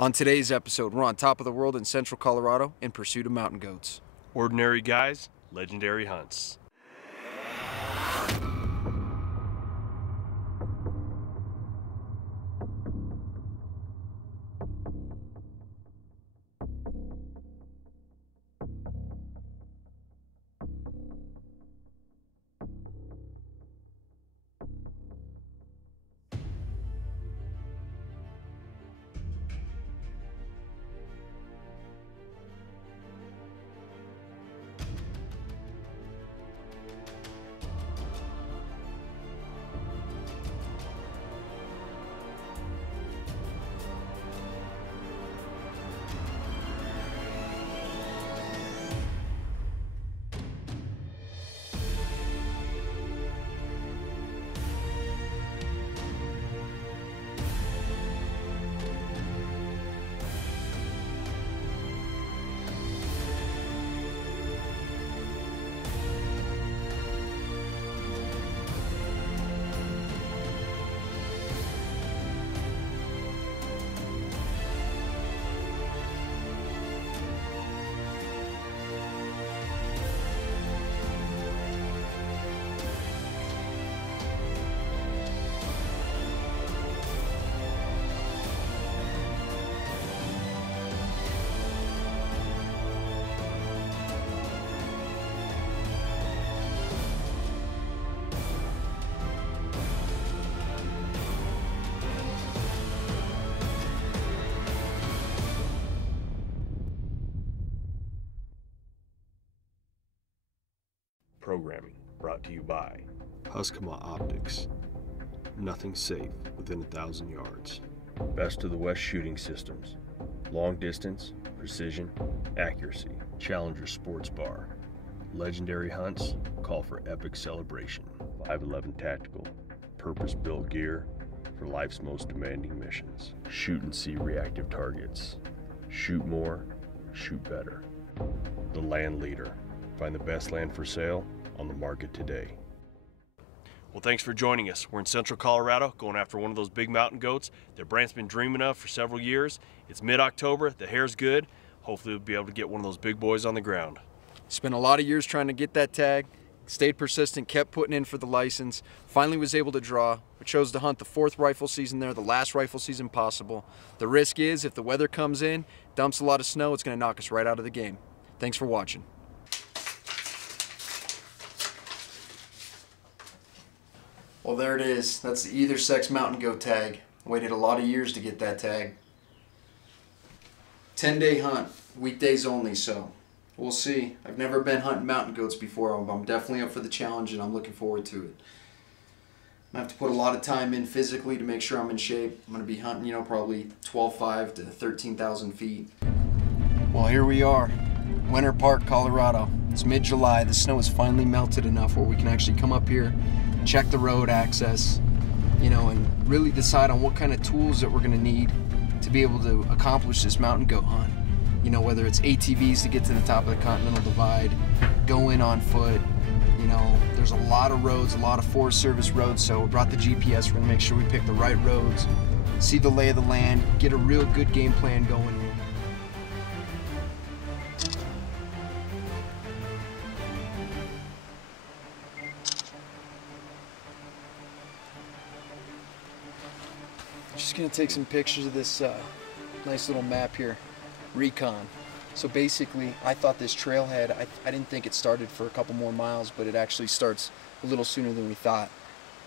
On today's episode, we're on top of the world in central Colorado in pursuit of mountain goats. Ordinary guys, legendary hunts. Programming brought to you by Huskama Optics. Nothing safe within 1,000 yards. Best of the West Shooting Systems. Long distance, precision, accuracy. Challenger Sports Bar. Legendary hunts call for epic celebration. 511 Tactical. Purpose-built gear for life's most demanding missions. Shoot and see reactive targets. Shoot more, shoot better. The Land Leader. Find the best land for sale on the market today. Well, thanks for joining us. We're in central Colorado going after one of those big mountain goats that Brant's been dreaming of for several years. It's mid-October, the hair's good. Hopefully we'll be able to get one of those big boys on the ground. Spent a lot of years trying to get that tag, stayed persistent, kept putting in for the license, finally was able to draw. We chose to hunt the 4th rifle season there, the last rifle season possible. The risk is if the weather comes in, dumps a lot of snow, it's going to knock us right out of the game. Thanks for watching. Well, there it is. That's the Either Sex Mountain Goat tag. Waited a lot of years to get that tag. 10-day hunt, weekdays only, so we'll see. I've never been hunting mountain goats before. I'm definitely up for the challenge and I'm looking forward to it. I have to put a lot of time in physically to make sure I'm in shape. I'm going to be hunting, probably 12,500 to 13,000 feet. Well, here we are, Winter Park, Colorado. It's mid-July. The snow has finally melted enough where we can actually come up here, check the road access, and really decide on what kind of tools that we're going to need to be able to accomplish this mountain goat hunt. Whether it's ATVs to get to the top of the Continental Divide, go in on foot. There's a lot of roads, a lot of Forest Service roads, so we brought the GPS. We're going to make sure we pick the right roads, see the lay of the land, get a real good game plan going. Just gonna take some pictures of this nice little map here, Recon. So basically, I thought this trailhead, I didn't think it started for a couple more miles, but it actually starts a little sooner than we thought.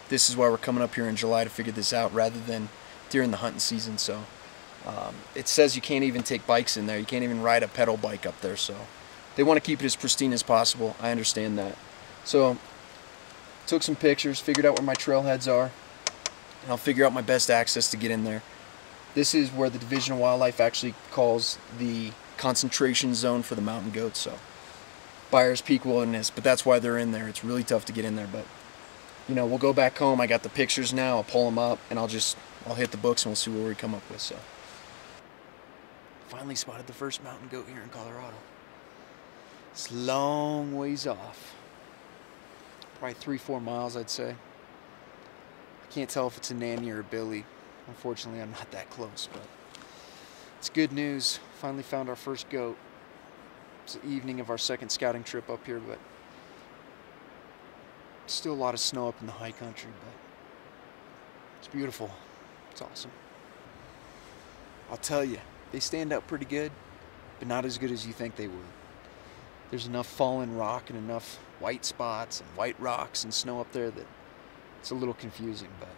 This is why we're coming up here in July to figure this out rather than during the hunting season. So it says you can't even take bikes in there. You can't even ride a pedal bike up there. So they want to keep it as pristine as possible. I understand that. So took some pictures, figured out where my trailheads are. And I'll figure out my best access to get in there. This is where the Division of Wildlife actually calls the concentration zone for the mountain goats. So Byers Peak Wilderness, but that's why they're in there. It's really tough to get in there, but we'll go back home. I got the pictures now. I'll pull them up and I'll hit the books and we'll see what we come up with. So finally spotted the first mountain goat here in Colorado. It's a long ways off. Probably 3-4 miles, I'd say. Can't tell if it's a Nanny or a Billy. Unfortunately, I'm not that close, but It's good news. Finally found our first goat. It's the evening of our second scouting trip up here, but still a lot of snow up in the high country, but it's beautiful. It's awesome. I'll tell you, they stand out pretty good, but not as good as you think they would. There's enough fallen rock and enough white spots and white rocks and snow up there that it's a little confusing, but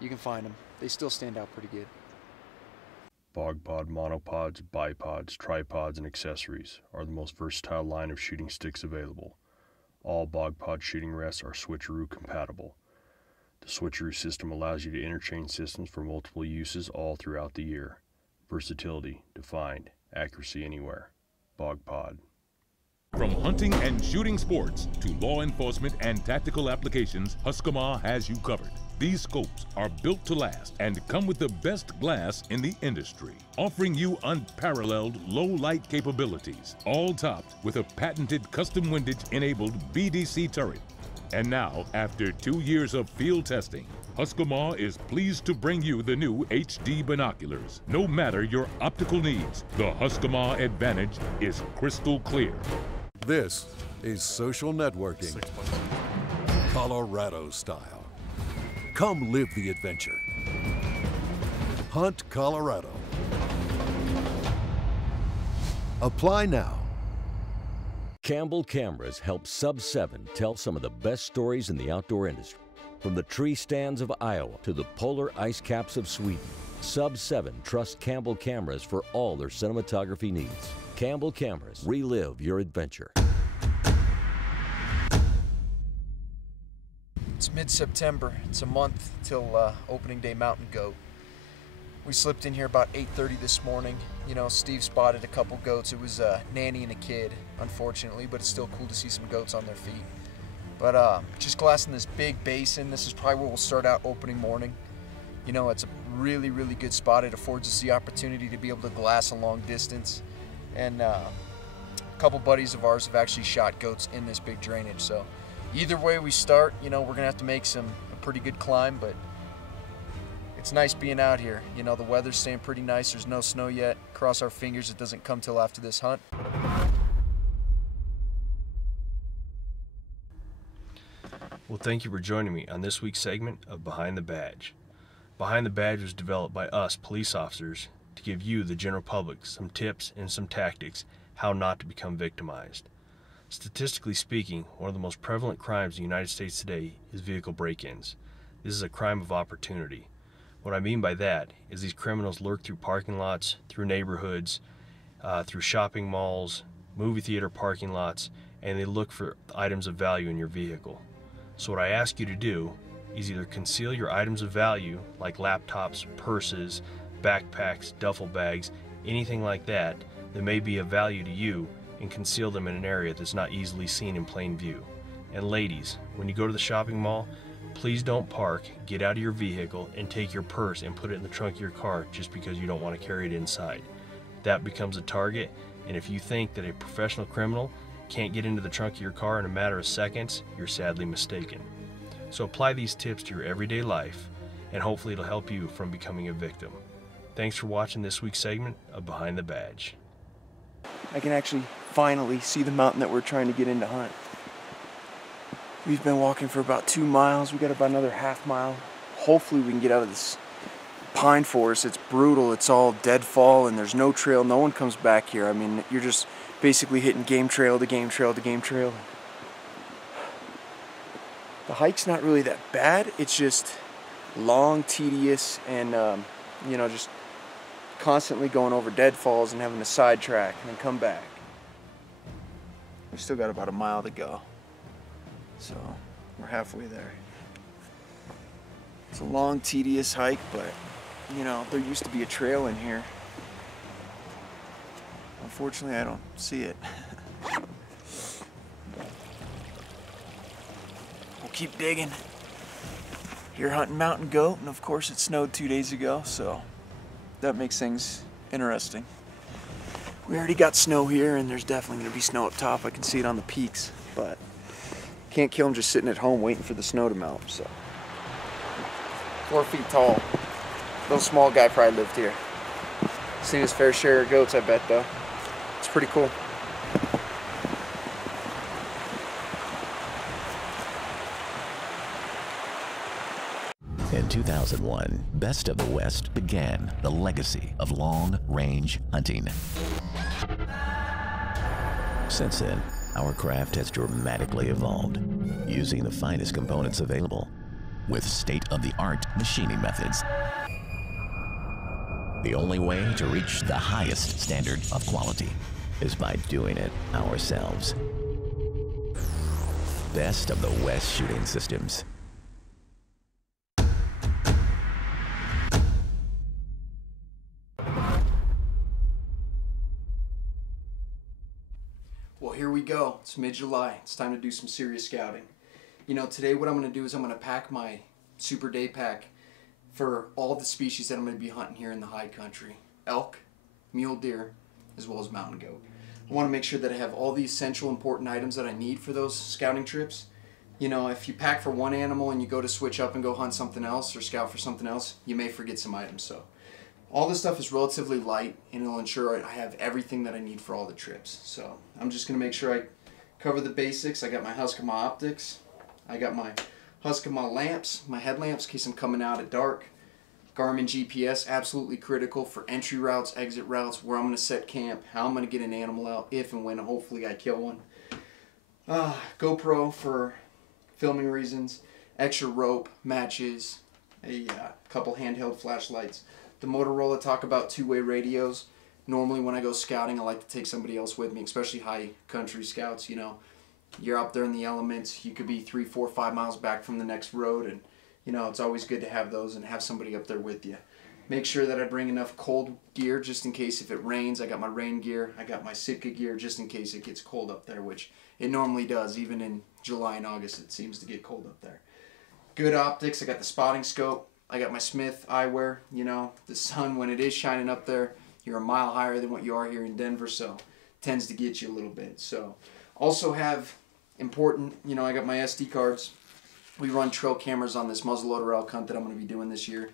you can find them. They still stand out pretty good. BogPod monopods, bipods, tripods, and accessories are the most versatile line of shooting sticks available. All BogPod shooting rests are switcheroo compatible. The switcheroo system allows you to interchange systems for multiple uses all throughout the year. Versatility defined, accuracy anywhere. BogPod. From hunting and shooting sports to law enforcement and tactical applications, Husqvarna has you covered. These scopes are built to last and come with the best glass in the industry, offering you unparalleled low-light capabilities, all topped with a patented custom windage-enabled BDC turret. And now, after 2 years of field testing, Husqvarna is pleased to bring you the new HD binoculars. No matter your optical needs, the Husqvarna Advantage is crystal clear. This is social networking, Colorado style. Come live the adventure. Hunt Colorado. Apply now. Campbell Cameras help Sub 7 tell some of the best stories in the outdoor industry. From the tree stands of Iowa to the polar ice caps of Sweden, Sub 7 trusts Campbell Cameras for all their cinematography needs. Campbell Cameras, relive your adventure. It's mid-September. It's a month till opening day mountain goat. We slipped in here about 8:30 this morning. You know, Steve spotted a couple goats. It was a nanny and a kid, unfortunately, but it's still cool to see some goats on their feet. But just glassing this big basin. This is probably where we'll start out opening morning. You know, it's a really, really good spot. It affords us the opportunity to be able to glass a long distance. And a couple buddies of ours have actually shot goats in this big drainage. So either way we start, you know, we're gonna have to make a pretty good climb, but it's nice being out here. You know, the weather's staying pretty nice. There's no snow yet. Cross our fingers it doesn't come till after this hunt. Well, thank you for joining me on this week's segment of Behind the Badge. Behind the Badge was developed by us police officers to give you, the general public, some tips and some tactics how not to become victimized. Statistically speaking, one of the most prevalent crimes in the United States today is vehicle break-ins. This is a crime of opportunity. What I mean by that is these criminals lurk through parking lots, through neighborhoods, through shopping malls, movie theater parking lots, and they look for items of value in your vehicle. So what I ask you to do is either conceal your items of value, like laptops, purses, backpacks, duffel bags, anything like that may be of value to you, and conceal them in an area that's not easily seen in plain view. And ladies, when you go to the shopping mall, please don't park, get out of your vehicle, and take your purse and put it in the trunk of your car just because you don't want to carry it inside. That becomes a target, and if you think that a professional criminal can't get into the trunk of your car in a matter of seconds, you're sadly mistaken. So apply these tips to your everyday life, and hopefully it'll help you from becoming a victim. Thanks for watching this week's segment of Behind the Badge. I can actually finally see the mountain that we're trying to get in to hunt. We've been walking for about 2 miles. We got about another half mile. Hopefully we can get out of this pine forest. It's brutal. It's all deadfall and there's no trail. No one comes back here. I mean, you're just basically hitting game trail to game trail to game trail. The hike's not really that bad. It's just long, tedious, and you know, just constantly going over deadfalls and having to sidetrack and then come back. We still got about a mile to go, so we're halfway there. It's a long, tedious hike, but you know, there used to be a trail in here. Unfortunately, I don't see it. We'll keep digging. Here hunting mountain goat, and of course it snowed 2 days ago, so that makes things interesting. We already got snow here, and there's definitely going to be snow up top. I can see it on the peaks, but can't kill them just sitting at home waiting for the snow to melt. So 4 feet tall, little small guy probably lived here. Seen his fair share of goats, I bet, though. It's pretty cool. In 2001, Best of the West began the legacy of long-range hunting. Since then, our craft has dramatically evolved, using the finest components available with state-of-the-art machining methods. The only way to reach the highest standard of quality is by doing it ourselves. Best of the West Shooting Systems. Well, here we go. It's mid-July. It's time to do some serious scouting. You know, today what I'm going to do is I'm going to pack my super day pack for all the species that I'm going to be hunting here in the high country. Elk, mule deer, as well as mountain goat. I want to make sure that I have all the essential important items that I need for those scouting trips. You know, if you pack for one animal and you go to switch up and go hunt something else or scout for something else, you may forget some items. So all this stuff is relatively light, and it'll ensure I have everything that I need for all the trips. So I'm just going to make sure I cover the basics. I got my Husqvarna optics. I got my Husqvarna lamps, my headlamps in case I'm coming out at dark. Garmin GPS, absolutely critical for entry routes, exit routes, where I'm going to set camp, how I'm going to get an animal out if and when hopefully I kill one. GoPro for filming reasons, extra rope, matches, a couple handheld flashlights. The Motorola talk about two-way radios. Normally when I go scouting, I like to take somebody else with me, especially high country scouts. You know, you're out there in the elements. You could be 3, 4, 5 miles back from the next road, and you know, it's always good to have those and have somebody up there with you. Make sure that I bring enough cold gear just in case if it rains. I got my rain gear. I got my Sitka gear just in case it gets cold up there, which it normally does. Even in July and August, it seems to get cold up there. Good optics. I got the spotting scope. I got my Smith eyewear. You know, the sun, when it is shining up there, you're a mile higher than what you are here in Denver, so it tends to get you a little bit. So also have important, you know, I got my SD cards. We run trail cameras on this muzzleloader elk hunt that I'm going to be doing this year.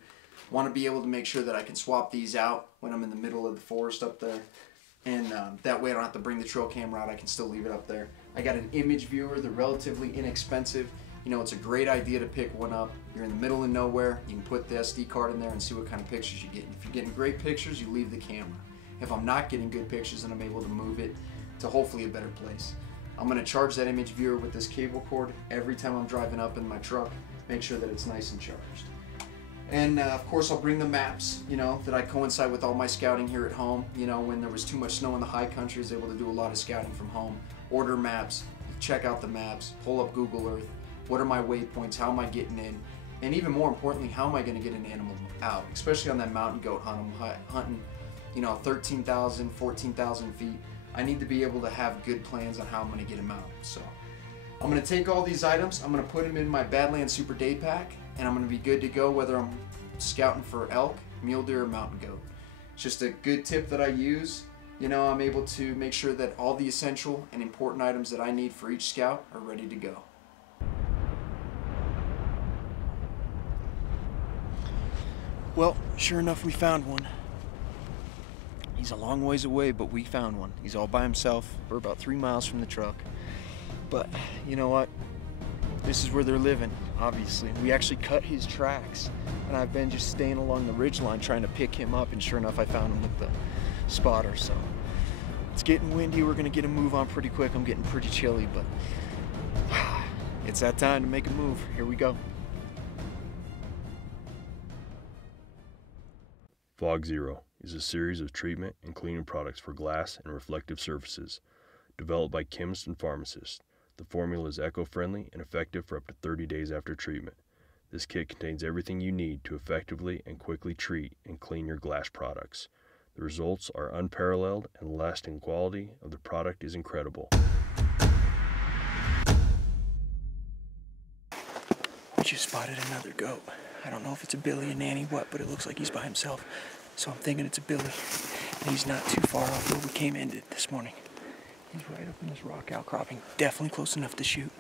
Want to be able to make sure that I can swap these out when I'm in the middle of the forest up there. And that way I don't have to bring the trail camera out. I can still leave it up there. I got an image viewer. They're relatively inexpensive. You know, it's a great idea to pick one up. You're in the middle of nowhere. You can put the SD card in there and see what kind of pictures you get. If you're getting great pictures, you leave the camera. If I'm not getting good pictures, then I'm able to move it to hopefully a better place. I'm going to charge that image viewer with this cable cord every time I'm driving up in my truck. Make sure that it's nice and charged. And of course I'll bring the maps, you know, that I coincide with all my scouting here at home. You know, when there was too much snow in the high country, I was able to do a lot of scouting from home. Order maps, check out the maps, pull up Google Earth. What are my waypoints? How am I getting in? And even more importantly, how am I going to get an animal out? Especially on that mountain goat hunt. I'm hunting, you know, 13,000, 14,000 feet. I need to be able to have good plans on how I'm going to get them out. So I'm going to take all these items, I'm going to put them in my Badlands Super Day Pack, and I'm going to be good to go whether I'm scouting for elk, mule deer, or mountain goat. It's just a good tip that I use. You know, I'm able to make sure that all the essential and important items that I need for each scout are ready to go. Well, sure enough, we found one. He's a long ways away, but we found one. He's all by himself. We're about 3 miles from the truck. But you know what? This is where they're living, obviously. We actually cut his tracks, and I've been just staying along the ridgeline trying to pick him up, and sure enough, I found him with the spotter. So it's getting windy. We're gonna get a move on pretty quick. I'm getting pretty chilly, but it's that time to make a move. Here we go. Fog Zero is a series of treatment and cleaning products for glass and reflective surfaces. Developed by chemists and pharmacists, the formula is eco-friendly and effective for up to 30 days after treatment. This kit contains everything you need to effectively and quickly treat and clean your glass products. The results are unparalleled, and the lasting quality of the product is incredible. We just spotted another goat. I don't know if it's a Billy, a nanny, what, but it looks like he's by himself. So I'm thinking it's a Billy. And he's not too far off where we came in this morning. He's right up in this rock outcropping. Definitely close enough to shoot.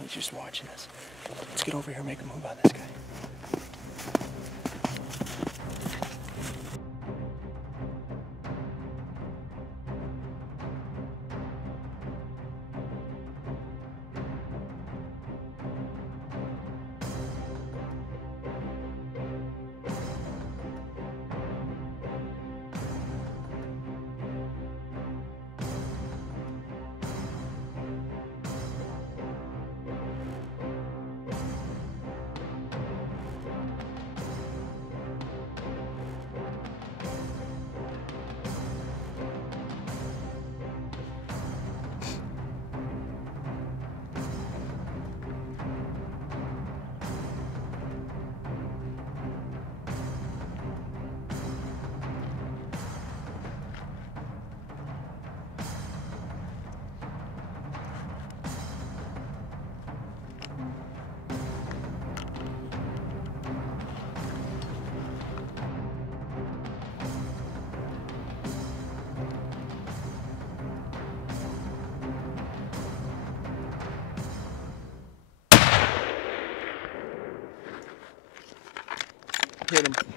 He's just watching us. Let's get over here and make a move on this guy.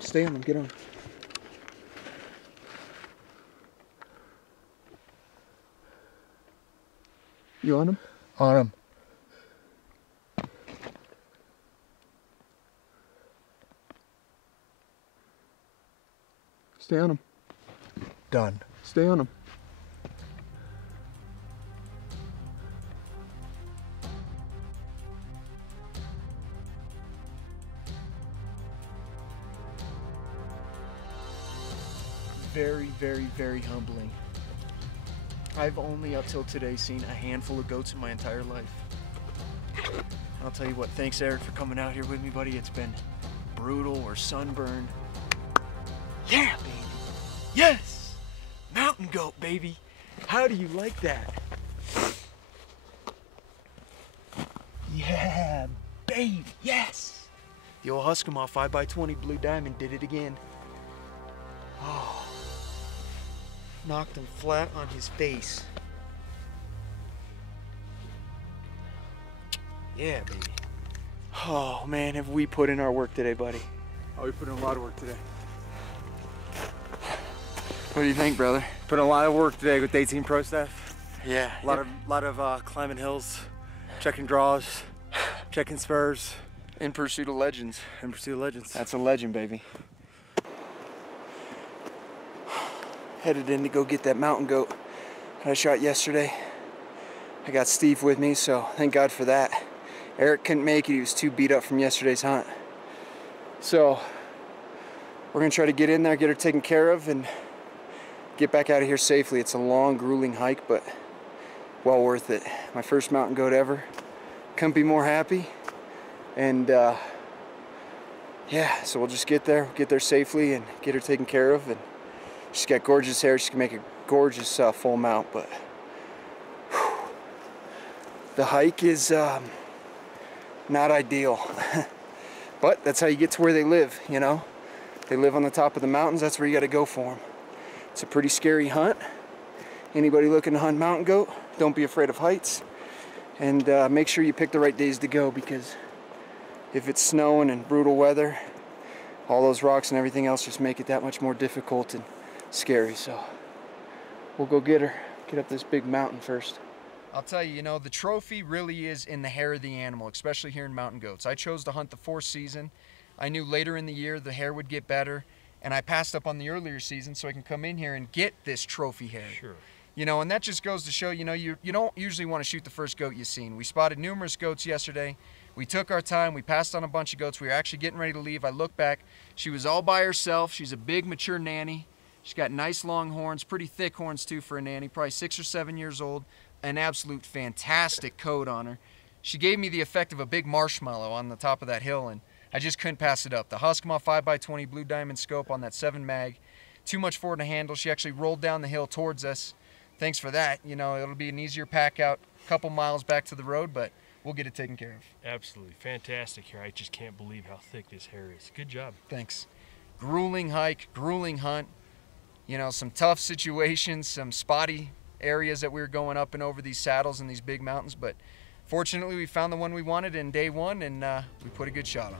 Stay on him, get on. You on him? On him. Stay on him. Done. Stay on him. Very, very, very humbling. I've only up till today seen a handful of goats in my entire life. I'll tell you what, thanks Eric for coming out here with me, buddy. It's been brutal or sunburned. Yeah, baby. Yes! Mountain goat, baby. How do you like that? Yeah, baby, yes! The old Husqvarna 5x20 Blue Diamond did it again. Oh. Knocked him flat on his face. Yeah, baby. Oh, man, have we put in our work today, buddy? Oh, we put in a lot of work today. What do you think, brother? Put in a lot of work today with the 18 Pro staff. Yeah. A lot of climbing hills, checking draws, checking spurs. In pursuit of legends. In pursuit of legends. That's a legend, baby. Headed in to go get that mountain goat that I shot yesterday. I got Steve with me, so thank God for that. Eric couldn't make it, he was too beat up from yesterday's hunt. So, we're gonna try to get in there, get her taken care of, and get back out of here safely. It's a long, grueling hike, but well worth it. My first mountain goat ever. Couldn't be more happy. And yeah, so we'll just get there safely and get her taken care of. And she's got gorgeous hair. She can make a gorgeous full mount, but whew, the hike is not ideal. But that's how you get to where they live, you know? They live on the top of the mountains. That's where you got to go for them. It's a pretty scary hunt. Anybody looking to hunt mountain goat, don't be afraid of heights. And make sure you pick the right days to go, because if it's snowing and brutal weather, all those rocks and everything else just make it that much more difficult and scary. So we'll go get her, get up this big mountain first. I'll tell you, you know, the trophy really is in the hair of the animal, especially here in mountain goats. I chose to hunt the 4th season. I knew later in the year the hair would get better, and I passed up on the earlier season so I can come in here and get this trophy hair. Sure. You know, and that just goes to show, you know, you don't usually want to shoot the first goat you've seen. We spotted numerous goats yesterday. We took our time. We passed on a bunch of goats. We were actually getting ready to leave. I look back. She was all by herself. She's a big, mature nanny. She's got nice long horns, pretty thick horns too for a nanny, probably 6 or 7 years old. An absolute fantastic coat on her. She gave me the effect of a big marshmallow on the top of that hill, and I just couldn't pass it up. The Husqvarna 5x20 Blue Diamond scope on that 7 mag. Too much for her to handle. She actually rolled down the hill towards us. Thanks for that. You know, it'll be an easier pack out, a couple miles back to the road, but we'll get it taken care of. Absolutely. Fantastic hair. I just can't believe how thick this hair is. Good job. Thanks. Grueling hike, grueling hunt. You know, some tough situations, some spotty areas that we were going up and over these saddles and these big mountains, but fortunately we found the one we wanted in day 1, and we put a good shot on it.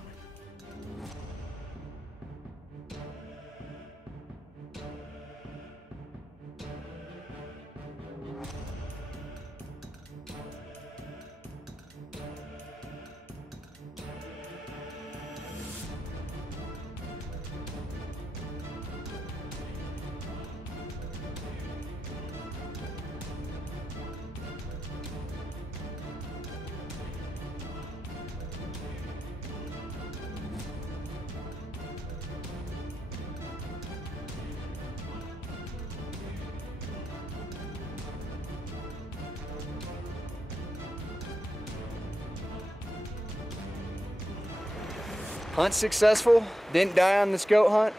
Hunt successful, didn't die on this goat hunt.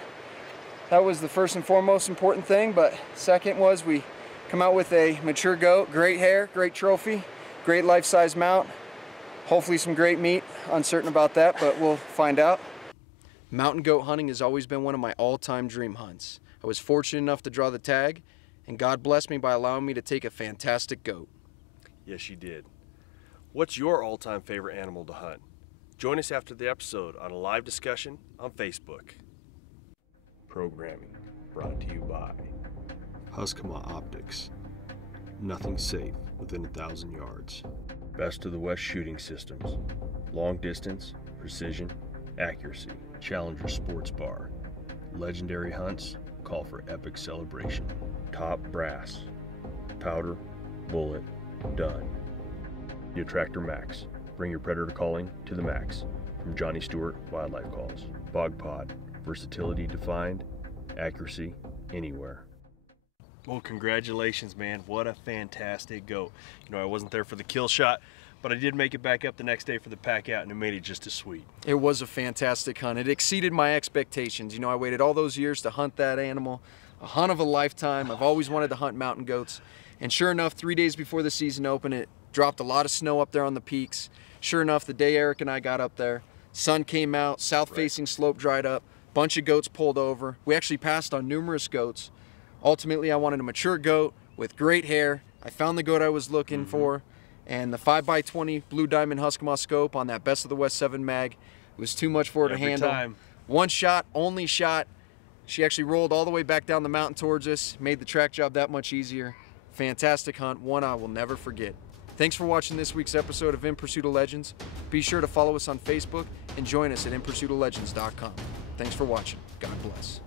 That was the first and foremost important thing, but second was we come out with a mature goat, great hair, great trophy, great life-size mount, hopefully some great meat. Uncertain about that, but we'll find out. Mountain goat hunting has always been one of my all-time dream hunts. I was fortunate enough to draw the tag, and God blessed me by allowing me to take a fantastic goat. Yes, you did. What's your all-time favorite animal to hunt? Join us after the episode on a live discussion on Facebook. programming brought to you by Huskama Optics. Nothing safe within 1,000 yards. Best of the West shooting systems. Long distance, precision, accuracy. Challenger Sports Bar. Legendary hunts call for epic celebration. Top brass. Powder, bullet, done. The Attractor Max. Bring your predator calling to the max. From Johnny Stewart Wildlife Calls. Bog Pod. Versatility defined. Accuracy anywhere. Well, congratulations, man. What a fantastic goat. You know, I wasn't there for the kill shot, but I did make it back up the next day for the pack out, and it made it just as sweet. It was a fantastic hunt. It exceeded my expectations. You know, I waited all those years to hunt that animal, a hunt of a lifetime. I've always wanted to hunt mountain goats. And sure enough, 3 days before the season opened, it dropped a lot of snow up there on the peaks. Sure enough, the day Eric and I got up there, sun came out, south-facing slope dried up, bunch of goats pulled over. We actually passed on numerous goats. Ultimately, I wanted a mature goat with great hair. I found the goat I was looking for, and the 5x20 Blue Diamond Huskama scope on that Best of the West 7 mag was too much for her to handle. One shot, only shot. She actually rolled all the way back down the mountain towards us, made the track job that much easier. Fantastic hunt, one I will never forget. Thanks for watching this week's episode of In Pursuit of Legends. Be sure to follow us on Facebook and join us at InPursuitOfLegends.com. Thanks for watching. God bless.